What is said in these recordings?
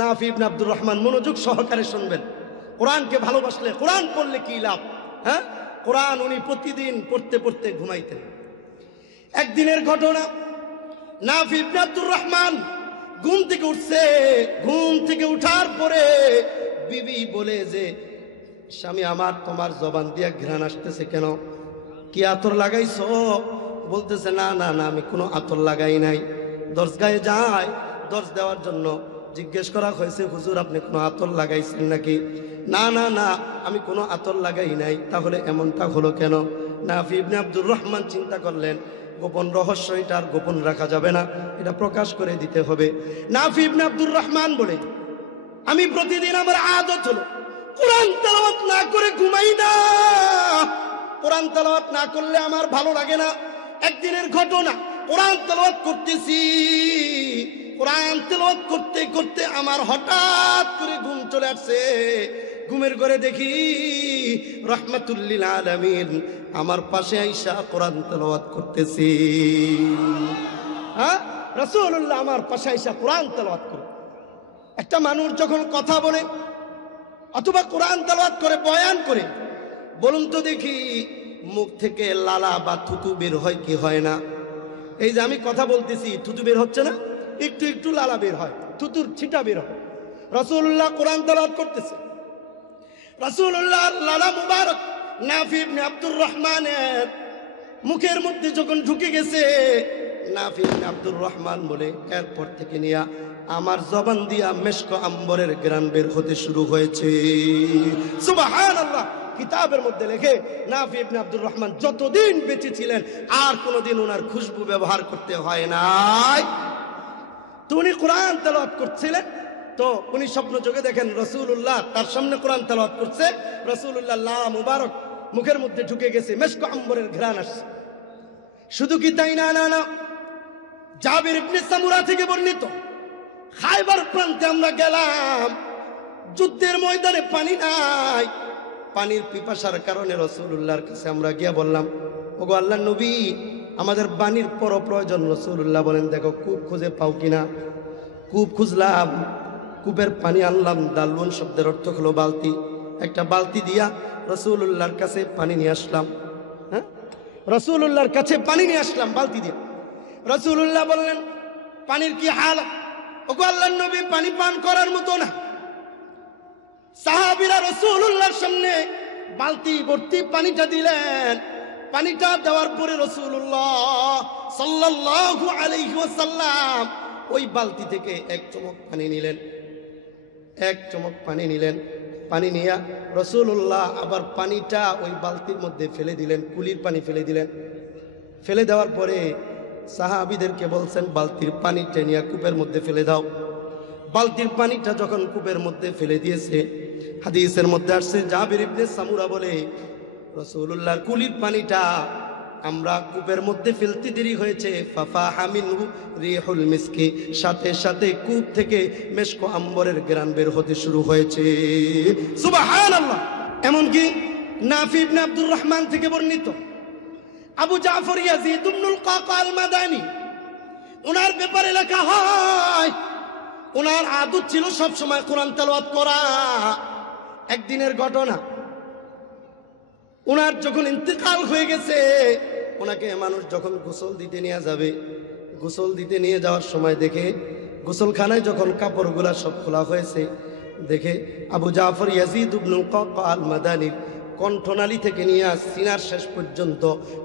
নাফি ইবনে আব্দুর রহমান, মনোযোগ সহকারে শুনবেন। কোরআনকে ভালোবাসলে, কোরআন পড়লে কি লাভ? হ্যাঁ, কোরআন উনি প্রতিদিন পড়তে পড়তে ঘুমাইতেন। একদিনের ঘটনা, নাফি ইবনে আব্দুর রহমান ঘুম থেকে উঠছে। ঘুম থেকে উঠার পরে বিবি বলে যে, স্বামী আমার, তোমার জবান দিয়া ঘ্রাণ আসতেছে কেন? কি আতর লাগাইছো? বলতেছে, না না না, আমি কোনো আতর লাগাই নাই। দরজগায় যায়, দরজ দেওয়ার জন্য জিজ্ঞেস করা হয়েছে, হুজুর আপনি কোনো আতর লাগাইছেন নাকি? না না না, আমি কোনো আতর লাগাই নাই। তাহলে এমনটা হলো কেন? নাফি ইবনে আব্দুর রহমান চিন্তা করলেন, গোপন রহস্য, এটা আর গোপন রাখা যাবে না, এটা প্রকাশ করে দিতে হবে। নাফি ইবনে আব্দুর রহমান বলে, আমি প্রতিদিন, আমার আদত হলো কোরআন তেলাওয়াত না করে ঘুমাই না। কোরআন তেলাওয়াত না করলে আমার ভালো লাগে না। একদিনের ঘটনা, কোরআন তেলাওয়াত করতেছি, কোরআন তেলাওয়াত করতে করতে আমার হঠাৎ করে ঘুম চলে আসছে। ঘুমের ঘরে দেখি রাহমাতুল লিল আলামিন আমার পাশে আইসা কোরআন তেলাওয়াত করতেছি। হ্যাঁ, রাসূলুল্লাহ আমার পাশে আইসা কোরআন তেলাওয়াত করে। একটা মানুষ যখন কথা বলে অথবা কোরআন তেলাওয়াত করে, বয়ান করে, বলুন তো দেখি মুখ থেকে লালা বা থুতু বের হয় কি হয় না? এই যে আমি কথা বলতেছি, থুতু বের হচ্ছে না? একটু একটু লালা বের হয়, থুতুর ছিটা বের হয়। রাসূলুল্লাহ কোরআন তেলাওয়াত করতেছে, রাসূলুল্লাহ লালা মুবারক নাফি ইবনে আব্দুর রহমানের মুখের মধ্যে যখন ঢুকে গেছে, নাফি ইবনে আব্দুর রহমান বলে, এরপর থেকে নিয়া আমার জবান দিয়া মেশক আম্বরের ঘ্রাণ বের হতে শুরু হয়েছে। সুবহানাল্লাহ। কিতাবের মধ্যে লেখে, নাফি ইবনে আব্দুর রহমান যতদিন বেঁচে ছিলেন আর কোনোদিন ওনার খুশবু ব্যবহার করতে হয় নাই। তো উনি কোরআন তেলাওয়াত করছিলেন, তো উনি স্বপ্ন যোগে দেখেন রাসূলুল্লাহ তার সামনে কোরআন তেলাওয়াত করছে। রাসূলুল্লাহ লালা মুবারক মুখের মধ্যে ঢুকে গেছে, মেশক আম্বরের ঘ্রাণ আসছে। শুধু কি তাই না, না না, জাবির ইবনে সামুরা থেকে বর্ণিত, খায়বার প্রান্তে আমরা গেলাম, যুদ্ধের ময়দানে পানি নাই, পানির পিপাসার কারণে রাসূলুল্লাহর কাছে আমরা গিয়া বললাম, ওগো আল্লাহর নবী, আমাদের পানির বড় প্রয়োজন। রাসূলুল্লাহ বলেন, দেখো কূপ খুঁজে পাও কিনা। কূপ খুঁজলাম, কূপের পানি আনলাম। দালুন শব্দের অর্থ হলো বালতি। একটা বালতি দিয়া রাসূলুল্লাহর কাছে পানি নিয়ে আসলাম। হ্যাঁ, রাসূলুল্লাহর কাছে পানি নিয়ে আসলাম বালতি দিয়ে। রাসূলুল্লাহ বললেন, পানির কি হাল? ওগো আল্লাহর নবী, পানি পান করার মতো না। সাহাবীরা রাসূলুল্লাহর সামনে বালতি ভর্তি পানিটা দিলেন। পানিটা দেওয়ার পরে রাসূলুল্লাহ সাল্লাল্লাহু আলাইহি ওয়াসাল্লাম ওই বালতি থেকে এক চমক পানি নিলেন। এক চমক পানি নিলেন। পানি নিয়ে রাসূলুল্লাহ আবার পানিটা ওই বালতির মধ্যে ফেলে দিলেন, কুলির পানি ফেলে দিলেন। ফেলে দেওয়ার পরে সাহাবীদেরকে বলছেন, বালতির পানিটা নিয়ে কূপের মধ্যে ফেলে দাও। বালতির পানিটা যখন কূপের মধ্যে ফেলে দিয়েছে, হাদিসের মধ্যে আসছে, জাবির ইবনে সামুরা বলে, রাসূলুল্লাহর কুলির পানিটা আমরা কূপের মধ্যে ফেলতে দেরি হয়েছে, ফাফাহা মিনহু রিহুল মিসকি, সাথে সাথে কূপ থেকে মেশক আম্বরের ঘ্রাণ বের হতে শুরু হয়েছে। সুবহানাল্লাহ। এমনকি নাফি ইবনে আব্দুর রহমান থেকে বর্ণিত, আবু জাফর ইয়াজিদ ইবনুল কাকা আল মাদানী, ওনার ব্যাপারে লেখা হয়, ওনার আদত ছিল সব সময় কোরআন তেলাওয়াত করা। একদিনের ঘটনা, ওনার যখন ইন্তেকাল হয়ে গেছে, ওনাকে মানুষ যখন গোসল দিতে নিয়ে যাবে, গোসল দিতে নিয়ে যাওয়ার সময় দেখে গোসলখানায় যখন কাপড়গুলা সব খোলা হয়েছে, দেখে আবু জাফর ইয়াজিদ ইবনুল কাকা আল মাদানীর কণ্ঠনালী থেকে নিয়ে সিনার শেষ পর্যন্ত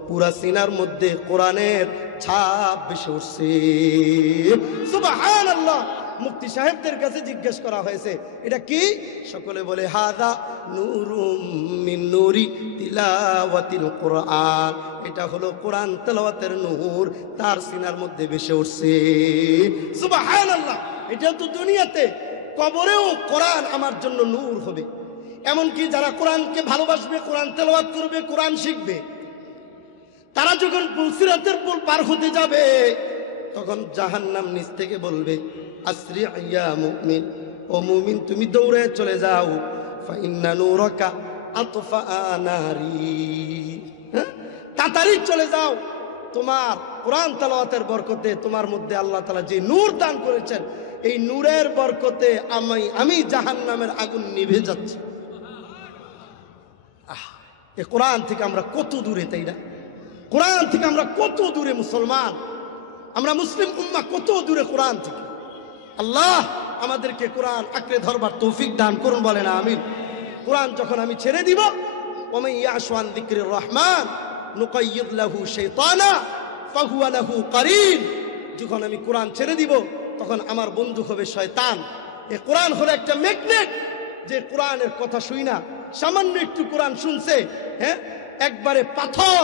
পুরা সিনার মধ্যে কোরআনের ছাপ বেশি উঠছে। সুবহানাল্লাহ। মুফতি সাহেবদের কাছে জিজ্ঞেস করা হয়েছে, এটা কি? সকলে বলে, হাযা নূরুম মিন নূরি তিলাওয়াতিল কুরআন, এটা হলো কোরআন তেলাওয়াতের নূর, তার সিনার মধ্যে বেশি উঠছে। সুবহানাল্লাহ। এটা তো দুনিয়াতে, কবরেও কোরআন আমার জন্য নূর হবে। এমনকি যারা কোরআনকে ভালোবাসবে, কোরআন তেলাওয়াত করবে, কোরআন শিখবে, তারা যখন পুলসিরাতের পুল পার হতে যাবে, তখন জাহান্নাম নিচ থেকে বলবে, আসরি ইয়া মুমিন, ও মুমিন তুমি দৌড়ে চলে যাও, ফা ইন্না নূরাকা আতফা নারি, তাড়াতাড়ি চলে যাও, তোমার কোরআন তেলাওয়াতের বরকতে তোমার মধ্যে আল্লাহ তাআলা যে নূর দান করেছেন, এই নূরের বরকতে আমি জাহান্নামের আগুন নিভে যাচ্ছি। এই কোরআন থেকে আমরা কত দূরে, তাই না? কোরআন থেকে আমরা কত দূরে মুসলমান, আমরা মুসলিম উম্মাহ কত দূরে কোরআন থেকে। আল্লাহ আমাদেরকে কোরআন আঁকড়ে ধরবার তৌফিক দান করুন, বলেন আমিন। কোরআন যখন আমি ছেড়ে দিব, ওমান ইয়াশু আন যিকরির রহমান নুকাইয়িদ লাহু শাইতানা ফাহুয়া লাহু কারিন। যখন আমি কোরআন ছেড়ে দিব, তখন আমার বন্ধু হবে শয়তান। এই কোরআন হলো একটা ম্যাগনেট, যে কোরআনের কথা শুই না, সামান্য একটু কোরআন শুনছে, হ্যাঁ, একবারে পাথর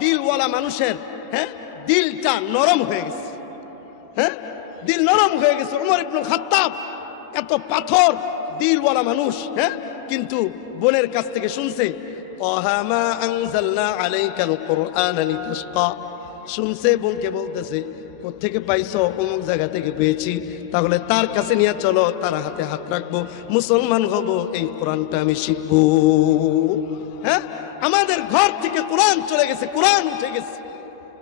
দিলওয়ালা মানুষের, হ্যাঁ, দিলটা নরম হয়ে গেছে, হ্যাঁ, দিল নরম হয়ে গেছে। উমর ইবনুল খাত্তাব এত পাথর দিলওয়ালা মানুষ, হ্যাঁ, কিন্তু বোনের কাছ থেকে শুনছে তাহা মা আনজালনা আলাইকাল কুরআনা লিতাশকা। শুনছে, বোনকে বলতেছে কোত্থেকে পাইছো? অমুক জায়গা থেকে পেয়েছি। তাহলে তার কাছে নিয়ে চলো, তার হাতে হাত রাখবো, মুসলমান হব, এই কোরআনটা আমি শিখবো। হ্যাঁ, আমাদের ঘর থেকে কোরআন চলে গেছে, কোরআন উঠে গেছে।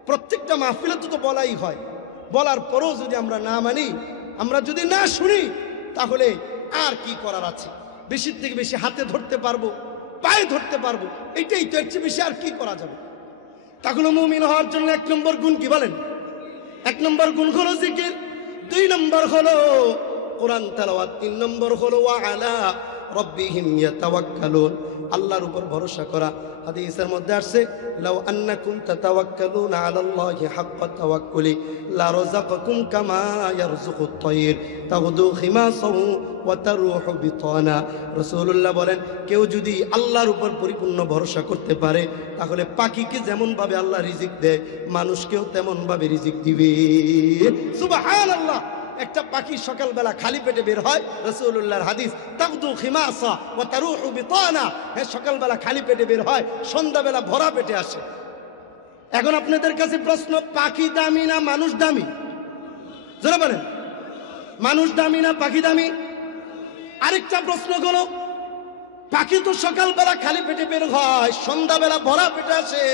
প্রত্যেকটা মাহফিলে তো বলাই হয়, বলার পরও যদি আমরা না মানি, আমরা যদি না শুনি, তাহলে আর কি করার আছে? বেশির থেকে বেশি হাতে ধরতে পারবো, পায়ে ধরতে পারবো, এটাই তো, এর চেয়ে বেশি আর কি করা যাবে? তাহলে মুমিন হওয়ার জন্য 1 নম্বর গুণ কি বলেন? 1 নম্বর গুণ হলো জিকির, 2 নম্বর হলো কোরআন তেলাওয়াত, 3 নম্বর হলো ওয়া আলা রাব্বিহিম ইয়াতাওয়াক্কালুন, আল্লাহর উপর ভরসা করা। হাদিসের মধ্যে আসছে লাউ আন্নাকুম তাতাওয়াক্কালুনা আলাল্লাহি হাক্কা তাওয়াক্কুলি লা রাযাকাকুম কামা ইয়ারযুকুত তায়র তাগদু খিমাসাহু ওয়া তারুহু বিতানা। রাসূলুল্লাহ বলেন, কেউ যদি আল্লাহর উপর পরিপূর্ণ ভরসা করতে পারে, তাহলে পাখিকে যেমন ভাবে আল্লাহ রিজিক দেয়, মানুষকেও তেমন ভাবে রিজিক দিবে। সুবহানাল্লাহ। একটা পাখি সকালবেলা খালি পেটে বের হয়, রাসূলুল্লাহর হাদিস, তাগদু খিমাসা ওয়া তারুহু বিতানা, হ্যাঁ, সকালবেলা খালি পেটে বের হয়, সন্ধ্যাবেলা ভরা পেটে আসে। এখন আপনাদের কাছে প্রশ্ন, পাখি দামি না মানুষ দামি? জোরে বলেন, মানুষ দামি না পাখি দামি? আরেকটা প্রশ্ন হলো, পাখি তো সকালবেলা খালি পেটে বের হয়, সন্ধ্যাবেলা ভরা পেটে আসে,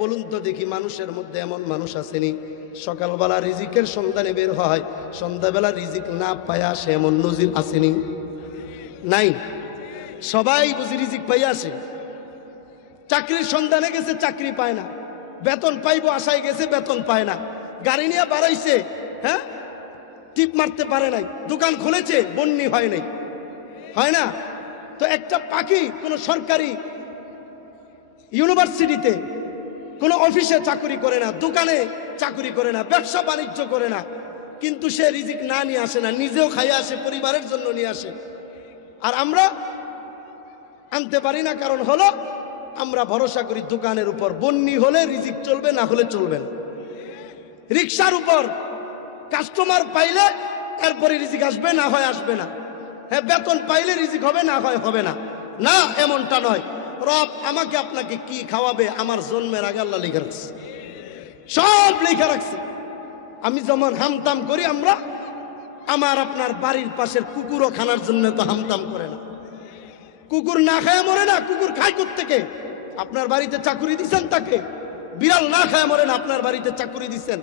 বলুন তো দেখি মানুষের মধ্যে এমন মানুষ আসেনি সকালবেলা রিজিকের সন্ধানে বের হয়, সন্ধ্যাবেলা রিজিক না পায় আসে, এমন নজির আসেনি? নাই। সবাই বুঝি রিজিক পাই আসে। চাকরির সন্ধানে গেছে, চাকরি পায় না, বেতন পাইবো আশায় গেছে, বেতন পায় না, গাড়ি নিয়ে বাড়াইছে, হ্যাঁ, টিপ মারতে পারে নাই, দোকান খুলেছে, বন্যি হয় নাই, হয় না? তো একটা পাখি কোনো সরকারি ইউনিভার্সিটিতে, কোনো অফিসে চাকরি করে না, দোকানে চাকরি করে না, ব্যবসা বাণিজ্য করে না, কিন্তু সে রিজিক না নিয়ে আসে না, নিজেও খাইয়ে আসে, পরিবারের জন্য নিয়ে আসে। আর আমরা আনতে পারি না, কারণ হলো আমরা ভরসা করি দোকানের উপর। বন্যি হলে রিজিক চলবে, না হলে চলবে না। রিক্সার উপর কাস্টমার পাইলে এরপরে রিজিক আসবে, না হয় আসবে না। হ্যাঁ, বেতন পাইলে রিজিক হবে, না হয় হবে না। না, এমনটা নয়। রব আমাকে আপনাকে কি খাওয়াবে, আমার জন্মের আগে আল্লাহ লিখে রাখছে, সব লিখে রাখছে। আমি যেমন হামতাম করি, আমরা, আমার আপনার বাড়ির পাশের কুকুরও খানার জন্য তো হামতাম করে না। কুকুর না খায় মরে না, কুকুর খায় কোত্থেকে? আপনার বাড়িতে চাকুরি দিচ্ছেন তাকে। বিড়াল না খায় মরে না, আপনার বাড়িতে চাকুরি দিচ্ছেন,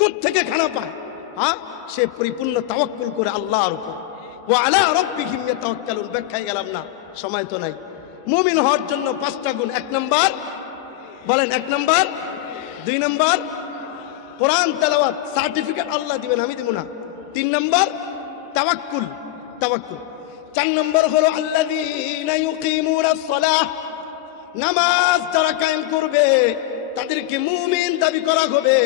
কোত্থেকে খানা পায়? হ্যাঁ, সে পরিপূর্ণ তাওয়াক্কুল করে আল্লাহর উপর। ওয়া আলা রাব্বিহিম ইয়াতাওয়াক্কালুন। ব্যাখ্যায় গেলাম না, সময় তো নাই। মুমিন হওয়ার জন্য 5টা গুণ। 1 নম্বর বলেন, 1 নম্বর, 2 নম্বর কোরআন তেলাওয়াত, সার্টিফিকেট আল্লাহ দিবেন, আমি দিব না। 3 নম্বর তাওয়াক্কুল, তাওয়াক্কুল। 4 নম্বর হলো আল্লাযীনা ইউকিমুনাস সালাহ, নামাজ যারা কায়েম করবে তাদেরকে মুমিন দাবি করা হবে।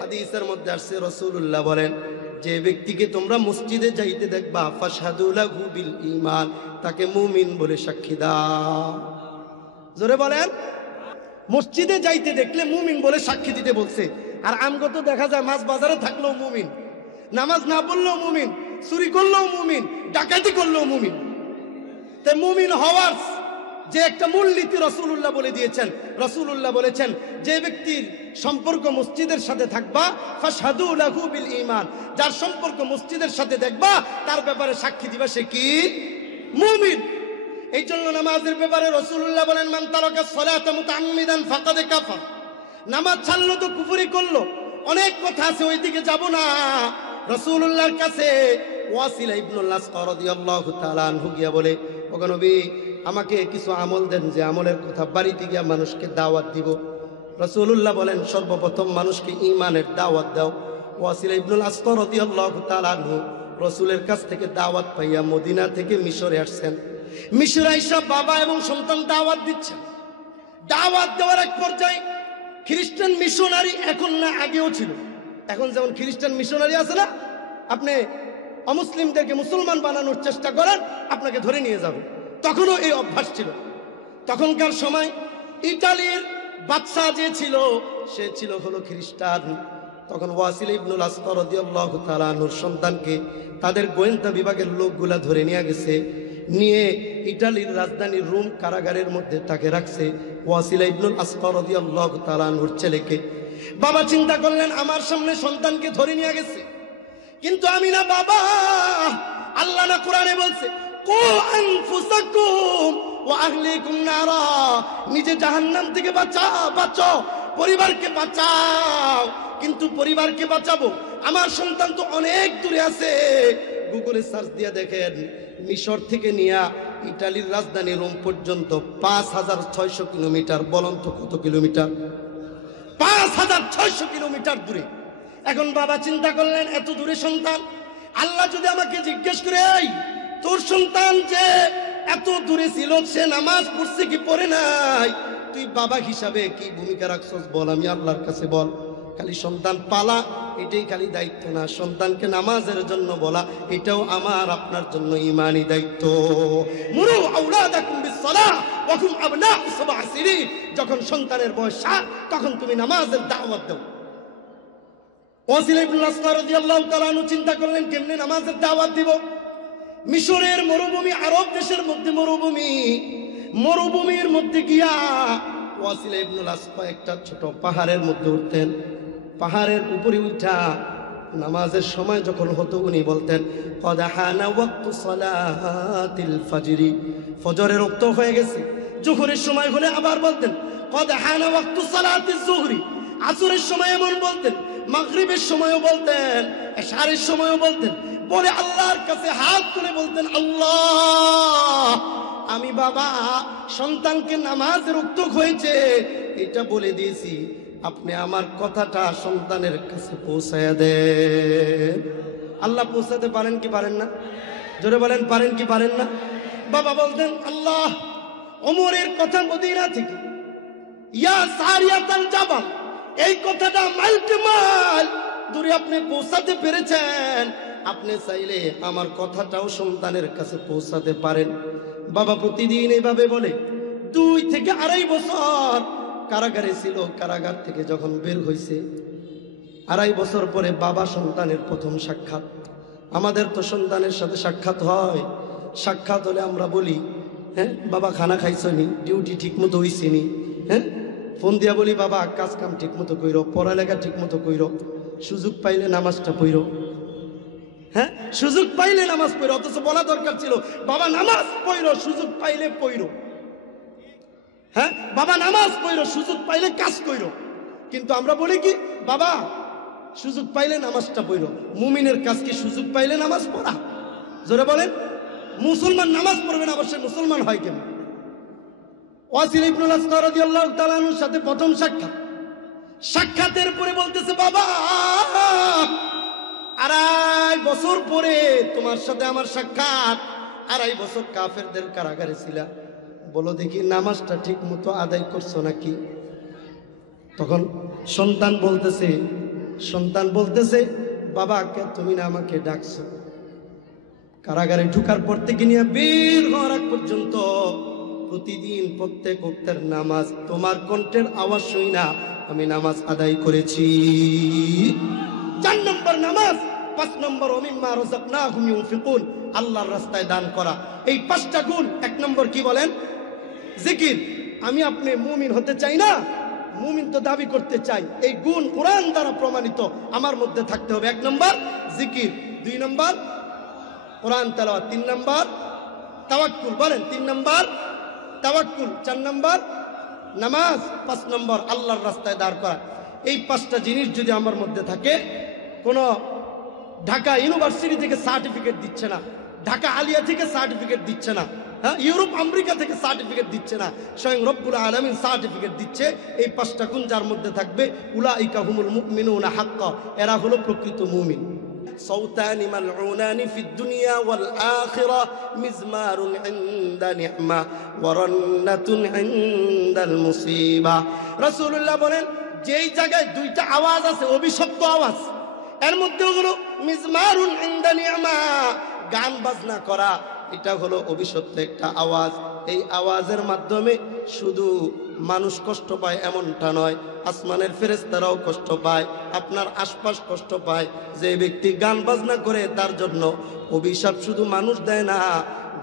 হাদিসের মধ্যে আসছে, রাসূলুল্লাহ বলেন, যে ব্যক্তিকে তোমরা মসজিদে যাইতে দেখবা, ফাশহাদু লাহু বিল ঈমান, তাকে মুমিন বলে সাক্ষী দাও। জোরে বলেন। মসজিদে যাইতে দেখলে মুমিন বলে সাক্ষী দিতে বলছে। আর আমগো তো দেখা যায় মাছ বাজারে থাকলেও মুমিন, নামাজ না পড়লেও মুমিন, চুরি করলেও মুমিন, ডাকাতি করলেও মুমিন। তাই মুমিন হওয়ার যে একটা মূলনীতি রাসূলুল্লাহ বলে দিয়েছেন। রাসূলুল্লাহ বলেছেন, যে ব্যক্তির সম্পর্ক মসজিদের সাথে থাকবা, ফাশহাদু লাহু বিল ঈমান, যার সম্পর্ক মসজিদের সাথে দেখবা, তার ব্যাপারে সাক্ষী দিবা সে কি? মুমিন। এই জন্য নামাজের ব্যাপারে রাসূলুল্লাহ বলেন, মান তারাকাস সালাতা মুতাআম্মিদান ফাকাদ কাফার। নামাজ ছাড়লো তো কুফরি করলো। অনেক কথা আছে, ওইদিকে যাব না। রাসূলুল্লাহর কাছে ওয়াসিলা ইবনুল আসকা রাদিয়াল্লাহু তাআলা আনহু গিয়া বলে, ওগো নবী, আমাকে কিছু আমল দেন, যে আমলের কথা বাড়িতে গিয়া মানুষকে দাওয়াত দিব। রাসূলুল্লাহ বলেন, সর্বপ্রথম মানুষকে ঈমানের দাওয়াত দাও। ওয়াসিলা ইবনুল আসকা রাদিয়াল্লাহু তাআলা আনহু রাসূলের কাছ থেকে দাওয়াত পাইয়া মদিনা থেকে মিশরে আসছেন। মিশরে আইসা বাবা এবং সন্তান দাওয়াত দিচ্ছে। দাওয়াত দেওয়ার এক পর্যায়ে খ্রিস্টান মিশনারি, এখন না আগেও ছিল, এখন যেমন খ্রিস্টান মিশনারি আছে না, আপনি অমুসলিমদেরকে মুসলমান বানানোর চেষ্টা করেন, আপনাকে ধরে নিয়ে যাবে, তখনও এই অভ্যাস ছিল। তখনকার সময় ইতালির বাদশা যে ছিল, সে ছিল হলো খ্রিস্টান। তখন ওয়াসিলা ইবনুল আসকা রাদিয়াল্লাহু তাআলা আনহুর সন্তানকে তাদের গোয়েন্দা বিভাগের লোকগুলা ধরে নিয়ে গেছে, নিয়ে ইটালির রাজধানী রোম কারাগারের মধ্যে তাকে রাখছে। ওয়াসিলা ইবনুল আসকা রাদিয়াল্লাহু তাআলা আনহুর ছেলেকে বাবা চিন্তা করলেন, আমার সামনে সন্তানকে ধরে নিয়ে গেছে, কিন্তু আমি না বাবা, আল্লাহ না কোরআনে বলছে, কু আনফুসাকুম ওয়া আহলিকুম নারা, নিজে জাহান্নাম থেকে বাঁচাও, পরিবারকে বাঁচাও। কিন্তু পরিবারকে বাঁচাবো, আমার সন্তান তো অনেক দূরে আছে। গুগলে সার্চ দিয়ে দেখেন, মিশর থেকে নিয়ে ইটালির রাজধানী রোম পর্যন্ত 5600 কিলোমিটার। বলুন তো কত কিলোমিটার? 5600 কিলোমিটার দূরে। এখন বাবা চিন্তা করলেন, এত দূরে সন্তান, আল্লাহ যদি আমাকে জিজ্ঞেস করে, এই তোর সন্তান যে এত দূরে ছিল, সে নামাজ পড়ছে কি পড়ে নাই, তুই বাবা হিসাবে কি ভূমিকা রাখছস বল, আমি আল্লাহর কাছে বল। খালি সন্তান পালা এটাই খালি দায়িত্ব না, সন্তানকে নামাজের জন্য বলা এটাও আমার আপনার জন্য ঈমানি দায়িত্ব। মুরু আওলাদাকুম বিসসালাহ ওয়া হুম আবনাউ সাব'a সিনিন, যখন সন্তানের বয়স 7, তখন তুমি নামাজের দাওয়াত দাও। ওয়াসিলা ইবনুল আসকা রাদিয়াল্লাহু তাআলা আনহু চিন্তা করলেন, কেমনে নামাজের দাওয়াত দিব। মিশরের মরুভূমি, আরব দেশের মধ্যে মরুভূমি, মরুভূমির মধ্যে গিয়া ওয়াসিলা ইবনুল আসকা একটা ছোট পাহাড়ের মধ্যে উঠতেন। পাহাড়ের উপরে উঠা নামাজের সময় যখন হতো, উনি বলতেন, কদ হানা ওয়াক্তু সালাতিল ফাজরি, ফজরের ওয়াক্ত হয়ে গেছে। জোহরের সময় হলে আবার বলতেন, কদ হানা ওয়াক্তু সালাতিজ যুহরি। আসরের সময় এমন বলতেন, মাগরিবের সময়ও বলতেন, এশারের সময়ও বলতেন। বলে আল্লাহর কাছে হাত তুলে বলতেন, আল্লাহ, আমি বাবা সন্তানকে নামাজের ওয়াক্ত হয়েছে এটা বলে দিয়েছি, আপনি আমার কথাটা সন্তানের কাছে পৌঁছায়া দেন। আল্লাহ পৌঁছাতে পারেন কি পারেন না? জোরে বলেন, পারেন কি পারেন না? বাবা বলতেন, আল্লাহ, ওমরের কথা মদিনা থেকে, ইয়া সারিয়াতাল জাবাল, এই কথাটা মাইলকে মাইল দূরে আপনি পৌঁছাতে পেরেছেন, আপনি চাইলে আমার কথাটাও সন্তানের কাছে পৌঁছাতে পারেন। বাবা প্রতিদিন এইভাবে বলে। 2 থেকে 2.5 বছর কারাগারে ছিল। কারাগার থেকে যখন বের হয়েছে, 2.5 বছর পরে বাবা সন্তানের প্রথম সাক্ষাৎ। আমাদের তো সন্তানের সাথে সাক্ষাৎ হয়, সাক্ষাৎ হলে আমরা বলি, হ্যাঁ বাবা খানা খাইছনি, ডিউটি ঠিক মতো হইছেনি, হ্যাঁ ফোন দিয়া বলি, বাবা কাজ কাম ঠিক মতো কইরো, পড়ালেখা ঠিক মতো কইরো, সুযোগ পাইলে নামাজটা পড়ো, হ্যাঁ সুযোগ পাইলে নামাজ পড়ো। অথচ বলা দরকার ছিল, বাবা নামাজ পড়ো, সুযোগ পাইলে পড়ো, হ্যাঁ বাবা নামাজ পড়ো, সুযোগ পাইলে কাজ কইরো। কিন্তু আমরা বলি কি, বাবা সুযোগ পাইলে নামাজটা পড়ো। মুমিনের কাজ কি সুযোগ পাইলে নামাজ পড়া? জোরে বলেন। মুসলমান নামাজ পড়বে না, অবশ্যই মুসলমান হয় কেন? ওয়াসিলা ইবনুল আসকা রাদিয়াল্লাহু তাআলা আনহুর সাথে প্রথম সাক্ষাৎ। সাক্ষাতের পরে বলতেছে, বাবা 2.5 বছর পরে তোমার সাথে আমার সাক্ষাৎ। 2.5 বছর কাফেরদের কারাগারে ছিলা, বলো দেখি নামাজটা ঠিক মতো আদায় করছো নাকি? তখন সন্তান বলতেছে, বাবা তুমি না আমাকে ডাকছো? কারাগারে ঢুকার পর থেকে নিয়ে বের হওয়ার আগ পর্যন্ত প্রতিদিন প্রত্যেক ওয়াক্তের নামাজ তোমার কণ্ঠের আওয়াজ শুই না আমি নামাজ আদায় করেছি। 4 নম্বর নামাজ, 5 নম্বর ওমিম্মা রাযাকনাহুম ইউনফিকুন, আল্লাহর রাস্তায় দান করা। এই 5টা গুণ। 1 নম্বর কি বলেন? জিকির। আমি আপনি মুমিন হতে চাই না, মুমিন তো দাবি করতে চাই। এই গুণ কোরআন দ্বারা প্রমাণিত আমার মধ্যে থাকতে হবে। 1 নম্বর জিকির, 2 নম্বর কোরআন তেলাওয়াত, 3 নম্বর তাওয়াক্কুল। বলেন 3 নম্বর তাওয়াক্কুল, 4 নম্বর নামাজ, 5 নম্বর আল্লাহর রাস্তায় দাঁড় করা। এই 5টা জিনিস যদি আমার মধ্যে থাকে, কোনো ঢাকা ইউনিভার্সিটি থেকে সার্টিফিকেট দিচ্ছে না, ঢাকা আলিয়া থেকে সার্টিফিকেট দিচ্ছে না, হ্যাঁ, ইউরোপ আমেরিকা থেকে সার্টিফিকেট দিচ্ছে না, স্বয়ং রব্বুল আলামিন সার্টিফিকেট দিচ্ছে। এই 5টা গুণ যার মধ্যে থাকবে, উলাইকা হুমুল মুমিনুনা হাক্কা, এরা হলো প্রকৃত মুমিন। صوتان ملعونان في الدنيا والآخرة مزمار عند نعمة ورنة عند المصيبة। রাসূলুল্লাহ বলেন, যেই জায়গায় 2টা আওয়াজ আছে, অভিশপ্ত আওয়াজ, এর মধ্যে হলো মিজমারুন ইনদা নি'মা, গান বাজনা করা, এটা হলো অভিশপ্ত একটা আওয়াজ। এই আওয়াজের মাধ্যমে শুধু মানুষ কষ্ট পায় এমনটা নয়, আসমানের ফেরেশতারাও কষ্ট পায়, আপনার আশপাশ কষ্ট পায়। যে ব্যক্তি গান বাজনা করে তার জন্য অভিশাপ শুধু মানুষ দেয় না,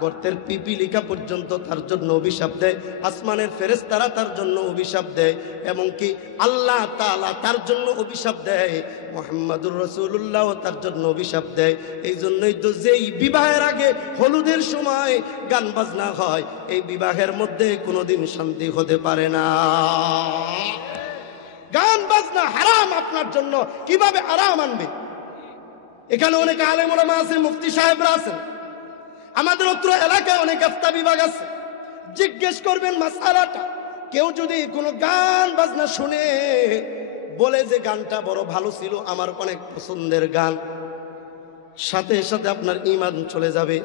গর্তের পিপিলিকা পর্যন্ত তার জন্য অভিশাপ দেয়, আসমানের ফেরেশতারা তার জন্য অভিশাপ দেয়, এমনকি আল্লাহ তাআলা তার জন্য অভিশাপ দেয়, মুহাম্মাদুর রাসূলুল্লাহ তার জন্য অভিশাপ দেয়। এই জন্যই তো যেই বিবাহের আগে হলুদের সময় গান বাজনা হয়, এই বিবাহের মধ্যে কোনোদিন শান্তি হতে পারে না। গান বাজনা হারাম আপনার জন্য, কিভাবে আরাম আনবে? এখানে অনেক আলেম ওলামা আছে, মুফতি সাহেবরা আছেন, আমাদের অত্র এলাকায় অনেক আফতা বিভাগ আছে। জিজ্ঞেস করবেন মাসআলাটা, কেউ যদি কোনো গান বাজনা শুনে বলে যে গানটা বড় ভালো ছিল, আমার অনেক পছন্দের গান, সাথে সাথে আপনার ঈমান চলে যাবে।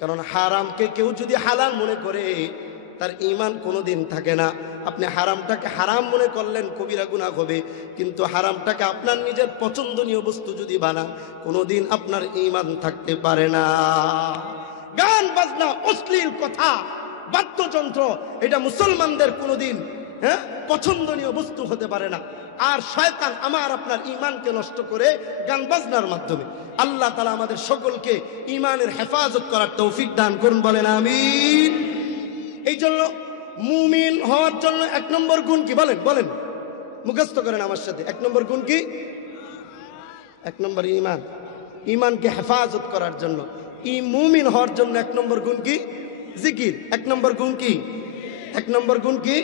কারণ হারামকে কেউ যদি হালাল মনে করে, তার ঈমান কোনোদিন থাকে না। আপনি হারামটাকে হারাম মনে করলেন, কবিরা গুনাহ হবে, কিন্তু হারামটাকে আপনার নিজের পছন্দনীয় বস্তু যদি বানান, কোনোদিন আপনার ঈমান থাকতে পারে না। গান বাজনা, অশ্লীল কথা, বাদ্যযন্ত্র, এটা মুসলমানদের কোনোদিন পছন্দনীয় বস্তু হতে পারে না। আর শয়তান আমার আপনার ঈমানকে নষ্ট করে গান বাজনার মাধ্যমে। আল্লাহ তাআলা আমাদের সকলকে ঈমানের হেফাজত করার তৌফিক দান করুন, বলেন আমিন। এই জন্য মুমিন হওয়ার জন্য 1 নম্বর গুণ কি? বলেন বলেন, মুখস্থ করেন আমার সাথে। 1 নম্বর গুণ কি? 1 নম্বর ঈমান। ঈমানকে হেফাজত করার জন্য, মুমিন হওয়ার জন্য 1 নম্বর গুণ কি? জিকির। 1 নম্বর গুণ কি? 1 নম্বর গুণ কি?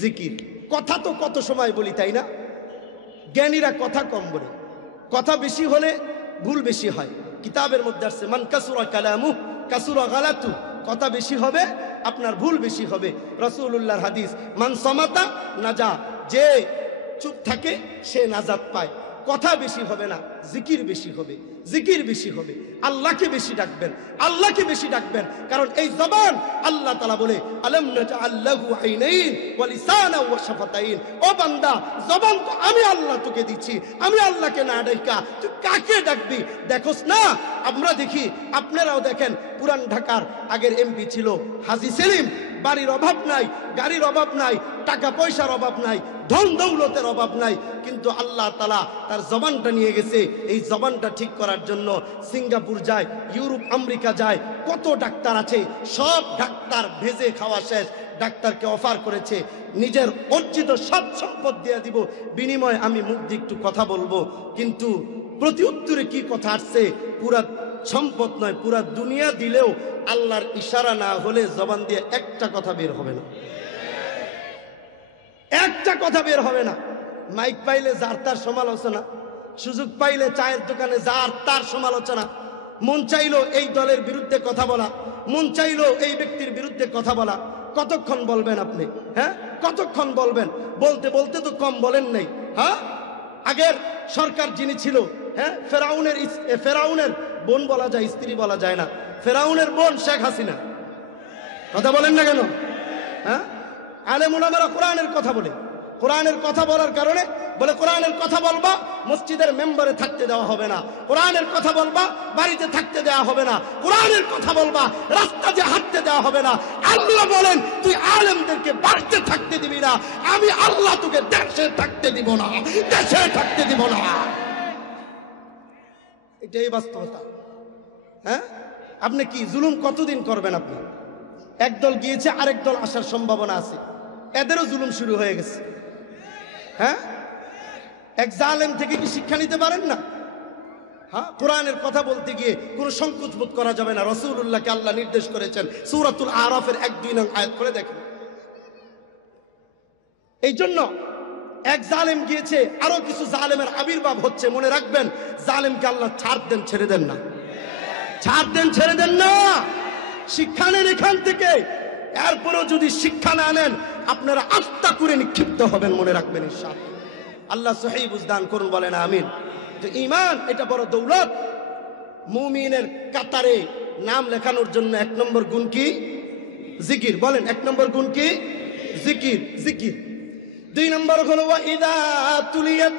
জিকির। কথা তো কত সময় বলি, তাই না? জ্ঞানীরা কথা কম বলে, কথা বেশি হলে ভুল বেশি হয়। কিতাবের মধ্যে আসছে, মান কাসুরা কালামু কাসুরা গালাতু, কথা বেশি হবে আপনার ভুল বেশি হবে। রাসূলুল্লাহর হাদিস, মান সামাতা নাজা, যে চুপ থাকে সে নাজাত পায়। কথা বেশি হবে না, জিকির বেশি হবে, জিকির বেশি হবে। আল্লাহকে বেশি ডাকবেন, আল্লাহকে বেশি ডাকবেন। কারণ এই জবান, আল্লাহ তাআলা বলে, আলাম নাজআল লাহু আইনাইন ওয়া লিসানান ওয়া শাফাতাইন। ও বান্দা, জবান তো আমি আল্লাহ তোকে দিচ্ছি, আমি আল্লাহকে না ডাকা তুই কাকে ডাকবি? দেখোস না, আমরা দেখি, আপনারাও দেখেন, পুরান ঢাকার আগের এমপি ছিল হাজী সেলিম। বাড়ির অভাব নাই, গাড়ির অভাব নাই, টাকা পয়সার অভাব নাই, ধন দৌলতের অভাব নাই, কিন্তু আল্লাহ তাআলা তার জবানটা নিয়ে গেছে। এই জবানটা ঠিক করার জন্য সিঙ্গাপুর যায়, ইউরোপ আমেরিকা যায়, কত ডাক্তার আছে, সব ডাক্তার ভেজে খাওয়া শেষ। ডাক্তারকে অফার করেছে, নিজের অর্জিত সব সম্পদ দিয়ে দিব, বিনিময়ে আমি মুখ দিয়ে একটু কথা বলবো। কিন্তু প্রতি উত্তরে কি কথা আসছে? পুরা সম্পদ নয়, পুরা দুনিয়া দিলেও আল্লাহর ইশারা না হলে জবান দিয়ে একটা কথা বের হবে না, একটা কথা বের হবে না। মাইক পাইলে যার তার সমালোচনা, সুযোগ পাইলে চায়ের দোকানে যার তার সমালোচনা, মন চাইলো এই দলের বিরুদ্ধে কথা বলা, মন চাইলো এই ব্যক্তির বিরুদ্ধে কথা বলা। কতক্ষণ বলবেন আপনি? হ্যাঁ, কতক্ষণ বলবেন? বলতে বলতে তো কম বলেন নাই। হ্যাঁ, আগের সরকার যিনি ছিল, হ্যাঁ, ফেরাউনের বোন বলা যায়, স্ত্রী বলা যায় না, ফেরাউনের বোন শেখ হাসিনা। কথা বলেন না কেন? হ্যাঁ, আলেম উলামারা কোরআনের কথা বলে, কোরআনের কথা বলার কারণে বলে, কোরআনের কথা বলবা মসজিদের মেম্বারে থাকতে দেওয়া হবে না, কোরআনের কথা বলবা বাড়িতে থাকতে দেওয়া হবে না, কোরআনের কথা বলবা রাস্তা দিয়ে হাঁটতে দেওয়া হবে না। আল্লাহ বলেন, তুই আলেমদেরকে বাড়িতে থাকতে দিবি না, আমি আল্লাহ তোকে দেশে থাকতে দিব না, দেশে থাকতে দিব না। এটাই বাস্তবতা। হ্যাঁ, আপনি কি জুলুম কতদিন করবেন? আপনি একদল গিয়েছে, আরেক দল আসার সম্ভাবনা আছে, এদেরও জুলুম শুরু হয়ে গেছে। হ্যাঁ, এক জালেম থেকে কি শিক্ষা নিতে পারেন না? হ্যাঁ, কোরআনের কথা বলতে গিয়ে কোনো সংকোচ বোধ করা যাবে না। রাসূলুল্লাহকে আল্লাহ নির্দেশ করেছেন, সূরাতুল আরাফের 1-2 নং আয়াত করে দেখেন। এই জন্য এক জালেম গিয়েছে, আরো কিছু জালেমের আবির্ভাব হচ্ছে। মনে রাখবেন, জালেমকে আল্লাহ ছাড় দেন, ছেড়ে দেন না। ছাড় দেন, ছেড়ে দেন না। শিক্ষা নেন এখান থেকে। এরপরেও যদি শিক্ষা না নেন, আপনারা আত্মা করে নিক্ষিপ্ত হবেন, মনে রাখবেন ইনশাআল্লাহ। আল্লাহ সহিহ বুঝদান করুন, বলেন আমিন। যে ঈমান এটা বড় দৌলত। মুমিনের কাতারে নাম লেখানোর জন্য 1 নম্বর গুণ কি? জিকির। বলেন 1 নম্বর গুণ কি? জিকির। জিকির। 2 নম্বর হলো ওয়া ইযা তুলিয়াত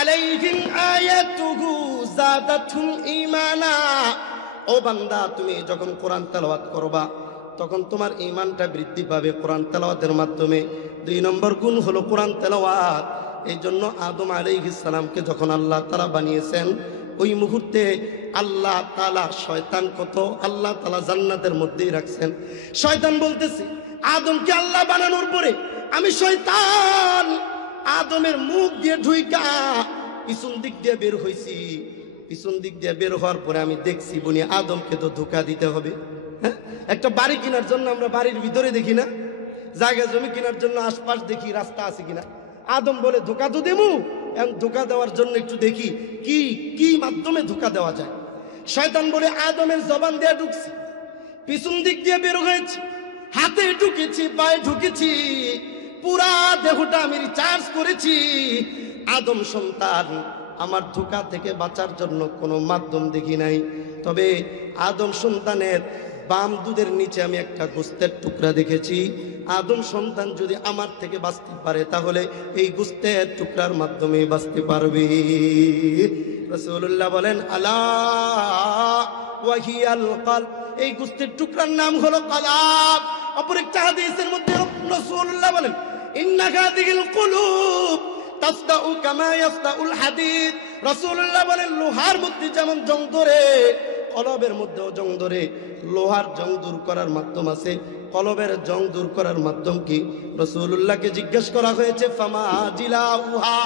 আলাইহিম আয়াতুহু যাদাতুহুম ঈমানা। ও বান্দা, তুমি যখন কোরআন তেলাওয়াত করবা তখন তোমার ঈমানটা বৃদ্ধি পাবে কোরআন তেলাওয়াতের মাধ্যমে। 2 নম্বর গুণ হলো কোরআন তেলাওয়াত। এই জন্য আদম আলাইহিস সালামকে যখন আল্লাহ তাআলা বানিয়েছেন, ওই মুহূর্তে আল্লাহ তাআলা শয়তান কত আল্লাহ তাআলা জান্নাতের মধ্যেই রাখছেন। শয়তান বলতেছে, আদমকে আল্লাহ বানানোর পরে আমি শয়তান আদমের মুখ দিয়ে ঢুইকা পিছন দিক দিয়ে বের হইছি। পিছন দিক দিয়ে বের হওয়ার পরে আমি দেখছি বনি আদমকে তো ধোঁকা দিতে হবে। হ্যাঁ, একটা বাড়ি কেনার জন্য আমরা বাড়ির ভিতরে দেখি না, জায়গা জমি কেনার জন্য আশপাশ দেখি রাস্তা আছে কিনা। আদম বলে ধোঁকা তো দেবো, এখন ধোঁকা দেওয়ার জন্য একটু দেখি কি কি মাধ্যমে ধোঁকা দেওয়া যায়। শয়তান বলে আদমের জবান দিয়ে ঢুকছি, পিছন দিক দিয়ে বের হয়েছি, হাতে ঢুকেছি, পায়ে ঢুকেছি, পুরা দেহটা আমি রিচার্জ করেছি। আদম সন্তান, আমার ধোঁকা থেকে বাঁচার জন্য কোনো মাধ্যম দেখি নাই। তবে আদম সন্তানের বাম দুধের নিচে আমি একটা গোস্তের টুকরা দেখেছি। আদম সন্তান যদি আমার থেকে বাঁচতে পারে, তাহলে এই গোস্তের টুকরার মাধ্যমে বাঁচতে পারবে। রাসূলুল্লাহ বলেন, আলা ওয়াহিয়াল কলব। এই গোস্তের টুকরার নাম হলো কলব। অপর একটা হাদিসের মধ্যে রাসূলুল্লাহ বলেন, ইন্না হাযিহিল কুলুব তাসদাউ কামা ইয়াসদাউল হাদিদ। রাসূলুল্লাহ বলেন, লোহার মধ্যে যেমন জং ধরে, কলবের মধ্যেও জং ধরে। লোহার জং দূর করার মাধ্যম আছে, কলবের জং দূর করার মাধ্যম কি? রাসূলুল্লাহকে জিজ্ঞেস করা হয়েছে, ফামা জিলাউহা,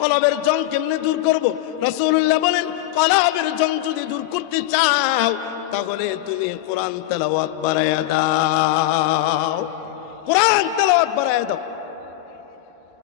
কলবের জং কেমনে দূর করব? রাসূলুল্লাহ বলেন, কলবের জং যদি দূর করতে চাও, তাহলে তুমি কোরআন তেলাওয়াত বাড়ায়া দাও। কোরআন তেলাওয়াত বাড়ায়া দাও।